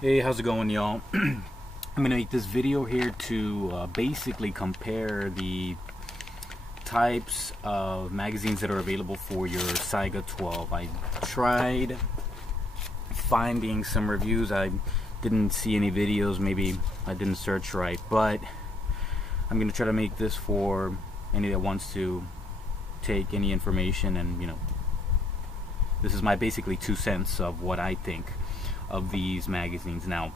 Hey, how's it going, y'all? I'm gonna make this video here to basically compare the types of magazines that are available for your Saiga 12. I tried finding some reviews. I didn't see any videos. Maybe I didn't search right, but I'm gonna try to make this for any that wants to take any information, and this is my basically 2 cents of what I think of these magazines. Now,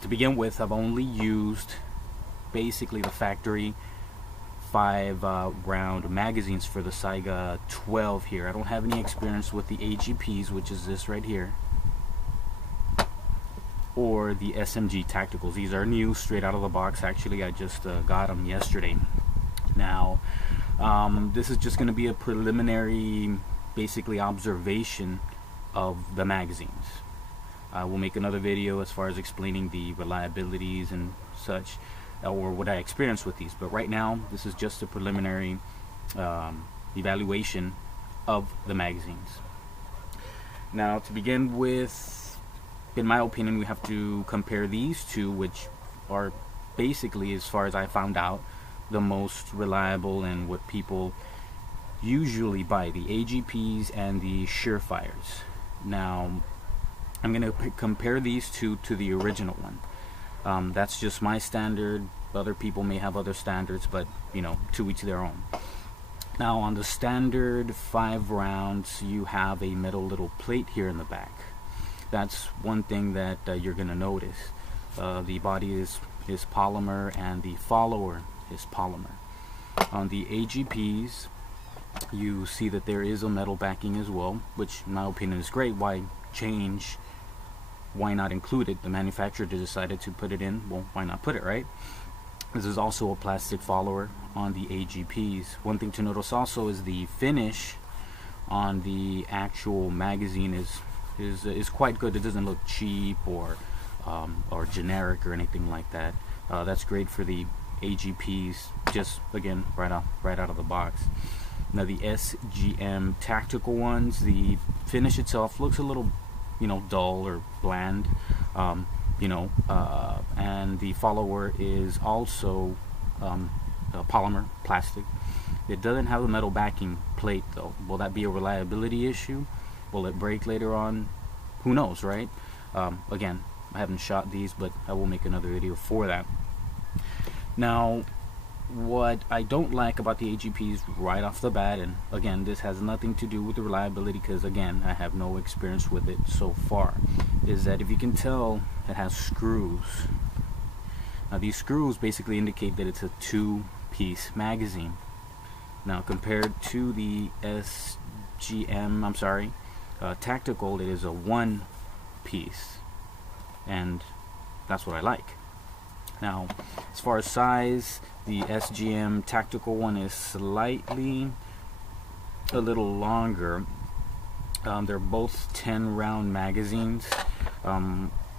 to begin with, I've only used basically the factory 5-round magazines for the Saiga 12 here. I don't have any experience with the AGPs, which is this right here, or the SMG Tacticals. These are new, straight out of the box. Actually, I just got them yesterday. Now, this is just going to be a preliminary, basically, observation of the magazines. We'll make another video as far as explaining the reliabilities and such, or what I experienced with these. But right now, this is just a preliminary evaluation of the magazines. Now, to begin with, in my opinion, we have to compare these two, which are basically, as far as I found out, the most reliable and what people usually buy, the AGPs and the Surefires. Now, I'm going to compare these two to the original one. That's just my standard. Other people may have other standards, but to each their own. Now, on the standard 5 rounds, you have a metal little plate here in the back. That's one thing that you're going to notice. The body is polymer, and the follower is polymer. On the AGPs, you see that there is a metal backing as well, which in my opinion is great. Why change? Why not include it? The manufacturer decided to put it in. Well, why not put it, right? This is also a plastic follower on the AGPs. One thing to notice also is the finish on the actual magazine is quite good. It doesn't look cheap or generic or anything like that. That's great for the AGPs. Just again, right out of the box. Now, the SGM tactical ones, the finish itself looks a little dull or bland, and the follower is also polymer, plastic. It doesn't have a metal backing plate though. Will that be a reliability issue? Will it break later on? Who knows, right? Again, I haven't shot these, but I will make another video for that. Now, what I don't like about the AGPs right off the bat, and again, this has nothing to do with the reliability because again, I have no experience with it so far, is that if you can tell, it has screws. Now, these screws basically indicate that it's a 2-piece magazine. Now, compared to the SGM, tactical, it is a 1-piece, and that's what I like. Now, as far as size, the SGM tactical one is slightly a little longer. They're both 10-round magazines.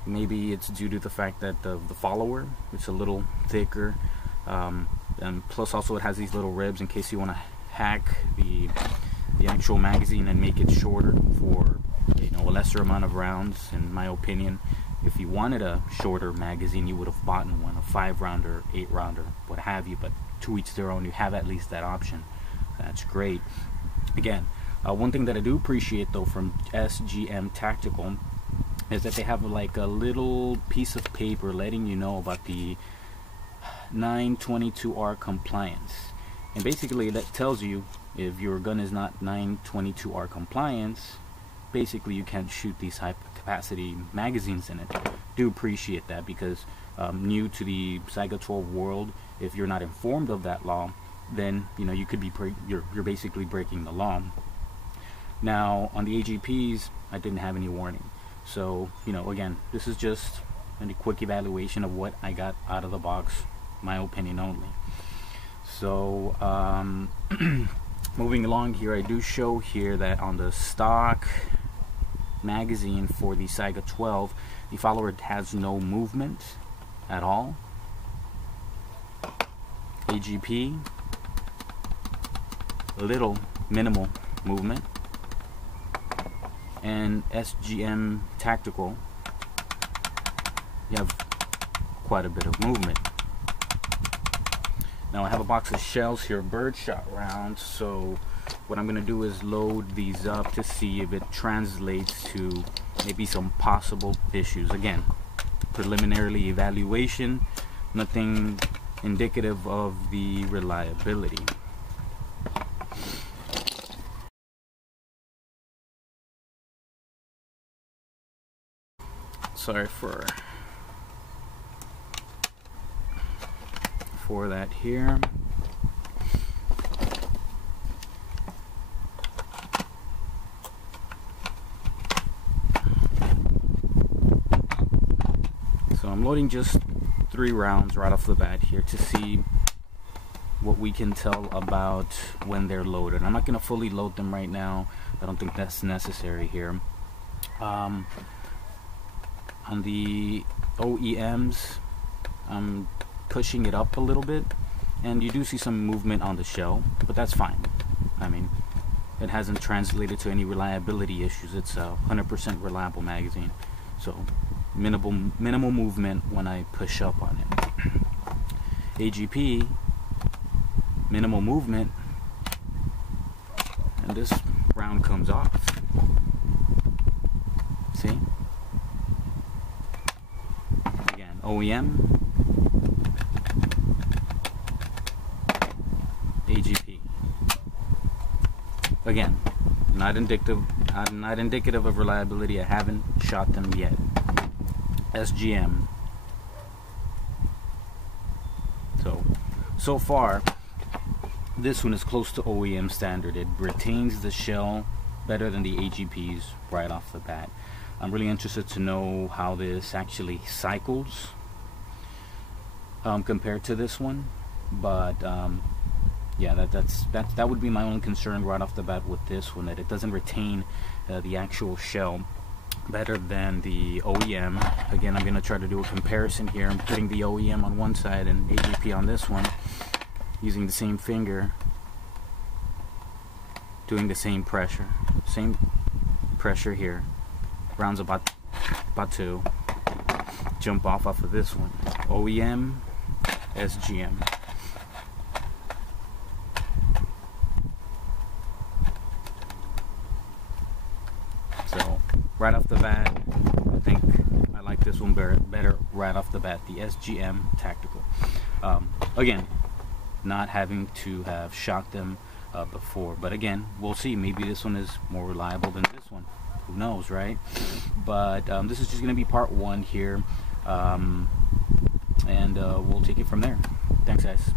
Maybe it's due to the fact that the follower, it's a little thicker, and plus also it has these little ribs in case you want to hack the actual magazine and make it shorter for a lesser amount of rounds. In my opinion, if you wanted a shorter magazine, you would have bought one, a 5-rounder, 8-rounder, what have you. But to each their own. You have at least that option. That's great. Again, one thing that I do appreciate though from SGM Tactical is that they have like a little piece of paper letting you know about the 922R compliance, and basically that tells you if your gun is not 922R compliance, basically you can't shoot these high capacity magazines in it. Do appreciate that because new to the Saiga 12 world, if you're not informed of that law, then you could be you're basically breaking the law. Now, on the AGPs, I didn't have any warning, so again, this is just a quick evaluation of what I got out of the box, my opinion only. So moving along here, I do show here that on the stock magazine for the Saiga 12, the follower has no movement at all. AGP, little minimal movement. And SGM Tactical, you have quite a bit of movement. Now I have a box of shells here, birdshot rounds, so what I'm going to do is load these up to see if it translates to maybe some possible issues. Again, preliminarily evaluation, nothing indicative of the reliability. Sorry for that here. So I'm loading just 3 rounds right off the bat here to see what we can tell about when they're loaded. I'm not going to fully load them right now. I don't think that's necessary here. On the OEMs, I'm pushing it up a little bit, and you do see some movement on the shell, but that's fine. I mean, it hasn't translated to any reliability issues. It's a 100% reliable magazine, so minimal movement when I push up on it. AGP, minimal movement, and this round comes off. See? Again, OEM, AGP. Again, not indicative of reliability. I haven't shot them yet. SGM. So far, this one is close to OEM standard. It retains the shell better than the AGPs right off the bat. I'm really interested to know how this actually cycles compared to this one, but yeah, that would be my only concern right off the bat with this one, that it doesn't retain the actual shell better than the OEM. Again, I'm going to try to do a comparison here. I'm putting the OEM on one side and AGP on this one, using the same finger, doing the same pressure here. Rounds about 2. Jump off of this one. OEM, SGM. So right off the bat, I think I like this one better right off the bat, the SGM Tactical. Again, not having to have shot them before, but again, we'll see. Maybe this one is more reliable than this one. Who knows, right? But this is just going to be part 1 here, and we'll take it from there. Thanks, guys.